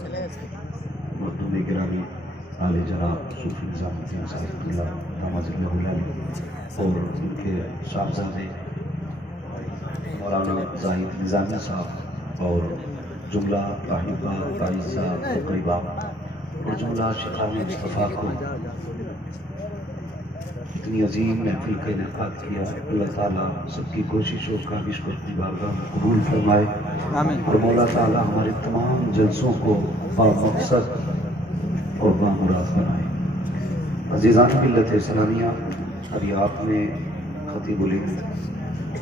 मखदूम गिरामी आले जनाब सूफी निज़ामुद्दीन साहिबुल्लाह और उनके साहबजादे मौलाना ज़ाहिद निज़ामी साहब और जुमला राहिबा कारिज़ा तकरीबा और जुमला शिखानी मुस्तफ़ा को इतनी अजीम महफिल का इनेकाद किया। अल्लाह ताला सबकी कोशिशों का विश्व की बारगाह में कबूल फरमाए और मौला ताला हमारे तमाम जलसों को बामकसद और बामुराद बनाए। अज़ीज़ान मिल्लत इस्लामिया, अभी आपने खतीबुल हिंद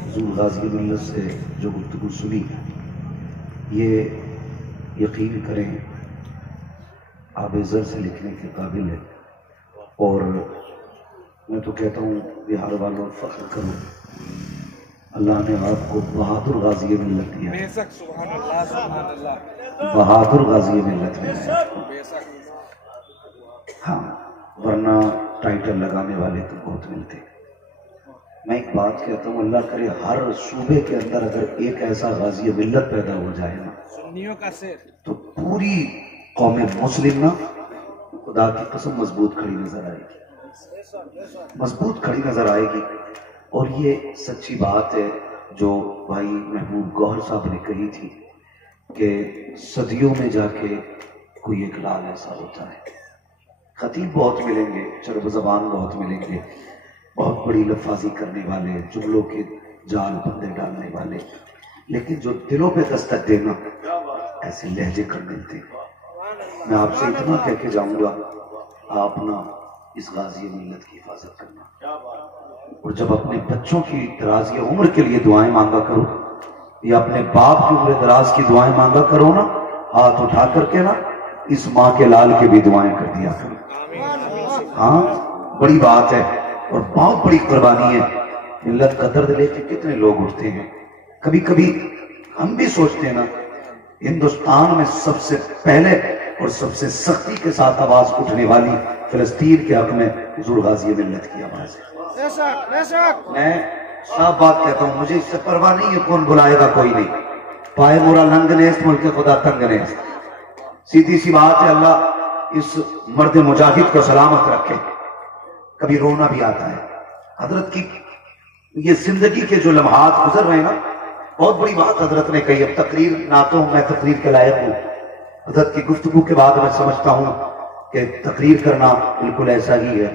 हुज़ूर गाज़ी मिल्लत से जो गुफ्तगू सुनी, ये यकीन करें आबेज़र से लिखने के काबिल है। और मैं तो कहता हूँ बिहार वालों फ़ख्र करो, अल्लाह ने आपको बहादुर गाज़ी मिल्लत दिया, बहादुर गाज़ी मिल्लत दिया। हाँ, वरना टाइटल लगाने वाले तो बहुत मिलते। मैं एक बात कहता हूँ, अल्लाह करे हर सूबे के अंदर अगर एक ऐसा गाज़ी मिल्लत पैदा हो जाए ना, तो पूरी कौम मुस्लिम ना खुदा की कसम मजबूत खड़ी नजर आएगी, मजबूत खड़ी नजर आएगी। और ये सच्ची बात है जो भाई महबूब गौहर साहब ने कही थी कि सदियों में जाके कोई एक लाल ऐसा होता है। खतीब बहुत मिलेंगे, चरब ज़बान बहुत मिलेंगे, बहुत बड़ी लफाजी करने वाले, जुमलों के जाल बंदे डालने वाले, लेकिन जो दिलों पे दस्तक देना ऐसे लहजे कर मिलते। मैं आपसे इतना कह के जाऊंगा, आप ना इस गाज़ी मिल्लत की हिफाजत करना, और जब अपने बच्चों की दराज़ी उम्र के लिए दुआएं मांगा करो या अपने बाप की उम्र दराज की दुआएं मांगा करो ना, हाथ उठा करके ना इस माँ के लाल के भी दुआएं कर दिया करो। हाँ, बड़ी बात है और बहुत बड़ी कुर्बानी है। मिल्लत का दर्द लेके कितने लोग उठते हैं। कभी कभी हम भी सोचते हैं ना, हिंदुस्तान में सबसे पहले और सबसे सख्ती के साथ आवाज उठने वाली फिलिस्तीन के हक में हुजूर गाज़ी मिल्लत की आवाज है। मैं साफ बात कहता हूँ, मुझे इससे परवाह नहीं है कौन बुलाएगा, कोई नहीं। पाए मोरा लंग नेस्त मुल्क खुदा तंग नेस्त। सीधी सी बात है, अल्लाह इस मर्द मुजाहिद को सलामत रखे। कभी रोना भी आता है। हजरत की ये जिंदगी के जो लम्हात गुजर रहे हैं ना, बहुत बड़ी बात हजरत ने कही। अब तकरीर ना तो मैं तकरीर के लायक हूँ, हजरत की गुफ्तगू के बाद मैं समझता हूँ कि तकरीर करना बिल्कुल ऐसा ही है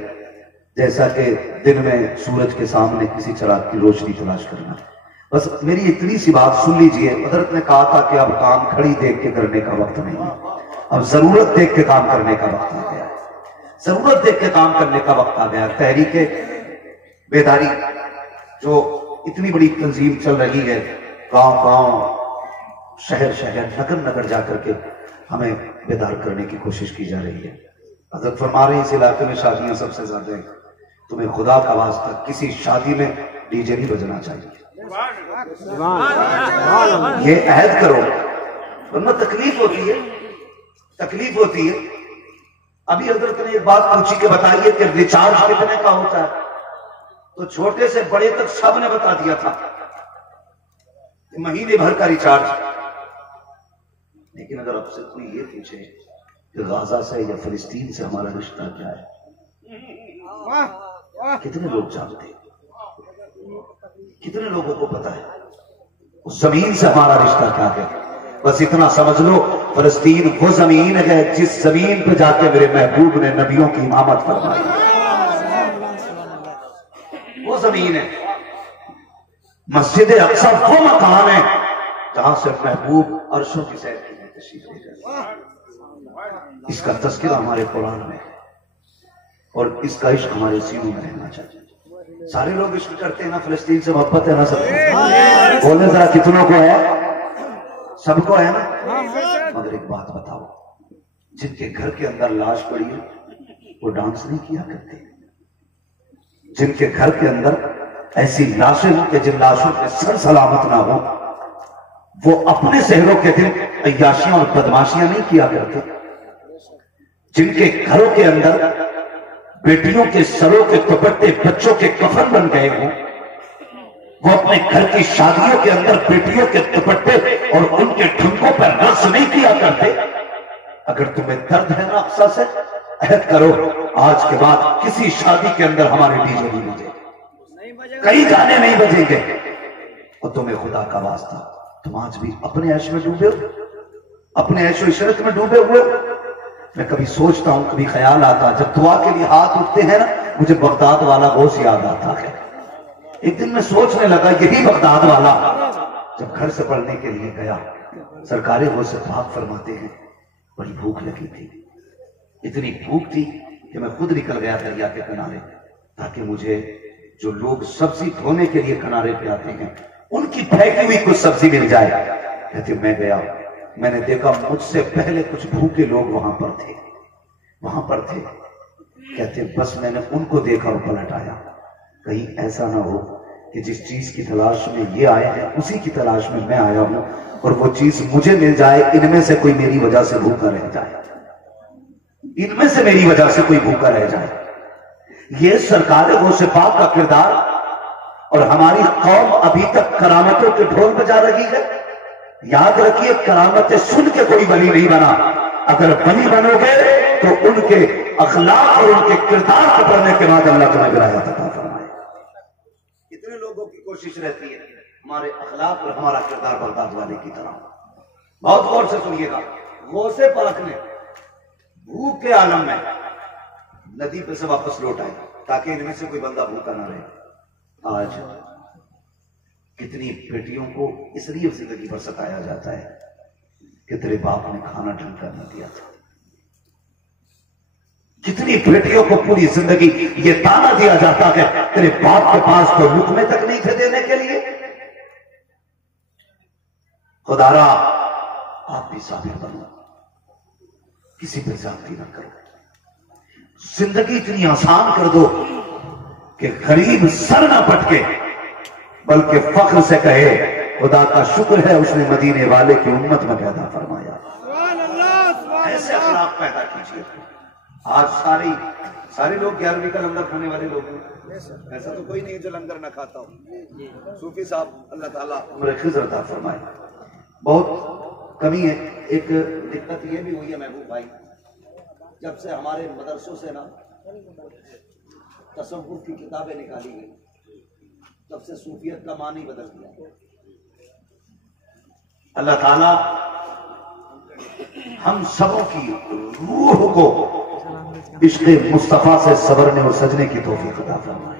जैसा कि दिन में सूरज के सामने किसी चिराग की रोशनी तलाश करना। बस मेरी इतनी सी बात सुन लीजिए। हजरत ने कहा था कि अब काम खड़ी देख के करने का वक्त नहीं है, अब जरूरत देख के काम करने का वक्त आ गया है। जरूरत देख के काम करने का वक्त आ गया। तहरीक बेदारी जो इतनी बड़ी तंजीम चल रही है, गांव गांव शहर शहर नगर नगर जाकर के हमें बेदार करने की कोशिश की जा रही है। हजरत फरमा रहे हैं, इस इलाके में शादियां सबसे ज्यादा हैं, तुम्हें खुदा का वास्ता किसी शादी में डीजे नहीं बजना चाहिए। ये अहद करो, वरना तकलीफ होती है, तकलीफ होती है। अभी हजरत ने एक बात पूछी कि बताइए कि रिचार्ज कितने का होता है, तो छोटे से बड़े तक सब ने बता दिया था महीने भर का रिचार्ज। लेकिन अगर आपसे कोई ये पूछे कि गाजा से या फिलिस्तीन से हमारा रिश्ता क्या है, कितने लोग जानते हैं, कितने लोगों को पता है उस जमीन से हमारा रिश्ता क्या है? बस इतना समझ लो, फिलिस्तीन वो जमीन है जिस जमीन पे जाके मेरे महबूब ने नबियों की इमामत फरमाई। वो जमीन है। मस्जिद अक्सा वो मकान है जहां से महबूब अर्शों की सैर की तशरीफ ले जाते। इसका तज़किरा हमारे कुरान में है और इसका इश्क हमारे सीनों में रहना चाहिए। सारे लोग इश्क करते हैं ना, फिलिस्तीन से मोहब्बत है ना सबको? बोले जरा कितनों को है? सबको है ना? मगर एक बात बताओ, जिनके घर के अंदर लाश पड़ी है वो डांस नहीं किया करते। जिनके घर के अंदर ऐसी लाशें हों कि जिन लाशों के सर सलामत ना हो, वो अपने शहरों के दिन अय्याशियां और बदमाशियां नहीं किया करते। जिनके घरों के अंदर बेटियों के सरों के दुपट्टे बच्चों के कफन बन गए हों, वो अपने घर की शादियों के अंदर बेटियों के दुपट्टे और उनके ठुमकों पर रक्स नहीं किया करते। अगर तुम्हें दर्द है ना अक्सा से, अहद करो आज के बाद किसी शादी के अंदर हमारे डीजे नहीं बजेंगे, कई गाने नहीं बजेंगे। और तुम्हें खुदा का वास्ता, तुम आज भी अपने ऐश में डूबे हो, अपने ऐशो इशरत में डूबे हुए हो। मैं कभी सोचता हूं, कभी ख्याल आता, जब दुआ के लिए हाथ उठते हैं ना, मुझे बगदाद वाला गौस याद आता है। एक दिन मैं सोचने लगा, यही बगदाद वाला जब घर से पढ़ने के लिए गया, सरकारी गौस पाक फरमाते हैं बड़ी भूख लगी थी, इतनी भूख थी कि मैं खुद निकल गया दरिया के किनारे, ताकि मुझे जो लोग सब्जी धोने के लिए किनारे पे आते हैं उनकी फेंकी हुई कुछ सब्जी मिल जाए। कहते मैं गया, मैंने देखा मुझसे पहले कुछ भूखे लोग वहां पर थे। कहते बस मैंने उनको देखा और पलट आया, कहीं ऐसा ना हो कि जिस चीज की तलाश में ये आए हैं उसी की तलाश में मैं आया हूं और वो चीज मुझे मिल जाए, इनमें से कोई मेरी वजह से भूखा रह जाए, इनमें से मेरी वजह से कोई भूखा रह जाए। ये सरकार गौसे पाक का किरदार। और हमारी कौम अभी तक करामतों के ढोल बजा रही है। याद रखिए, करामतें सुन के कोई वली नहीं बना, अगर वली बनोगे तो उनके अखलाक और उनके किरदार को पढ़ने के बाद अल्लाह तुम्हें विलायत अता फरमाए। कितने लोगों की कोशिश रहती है हमारे अखलाक और हमारा किरदार बगदाद वाले की तरह। बहुत गौर से सुनिएगा, गौसे पाक ने भूख के आलम में नदी पे से वापस लौट आए ताकि इनमें से कोई बंदा भूखा ना रहे। आज कितनी बेटियों को इसलिए जिंदगी पर सताया जाता है कि तेरे बाप ने खाना ढंग कर न दिया था। कितनी बेटियों को पूरी जिंदगी ये ताना दिया जाता है तेरे बाप के पास तो लुकमे तक नहीं थे देने के लिए। खुदारा आप भी साबिर बनो, किसी पे ज्यादती ना करो, जिंदगी इतनी आसान कर दो कि गरीब सर ना पटके बल्कि फख्र से कहे खुदा का शुक्र है उसने मदीने वाले की उम्मत में पैदा फरमाया। ऐसे अखलाक पैदा कीजिए। आज सारे लोग 11वीं का लंगर खाने वाले लोग हैं, ऐसा तो कोई नहीं है जो लंगर ना खाता हो। सूफी साहब अल्लाह ताला उम्र खिज़र अता फरमाए। बहुत कमी है। एक दिक्कत ये भी हुई है महबूब भाई, जब से हमारे मदरसों से ना तसव्वुफ की किताबें निकाली गई तब से सूफियत का मानी बदल गया। अल्लाह ताला हम सबों की रूह को इश्क़े मुस्तफा से सवरने और सजने की तौफीक अता फरमाए।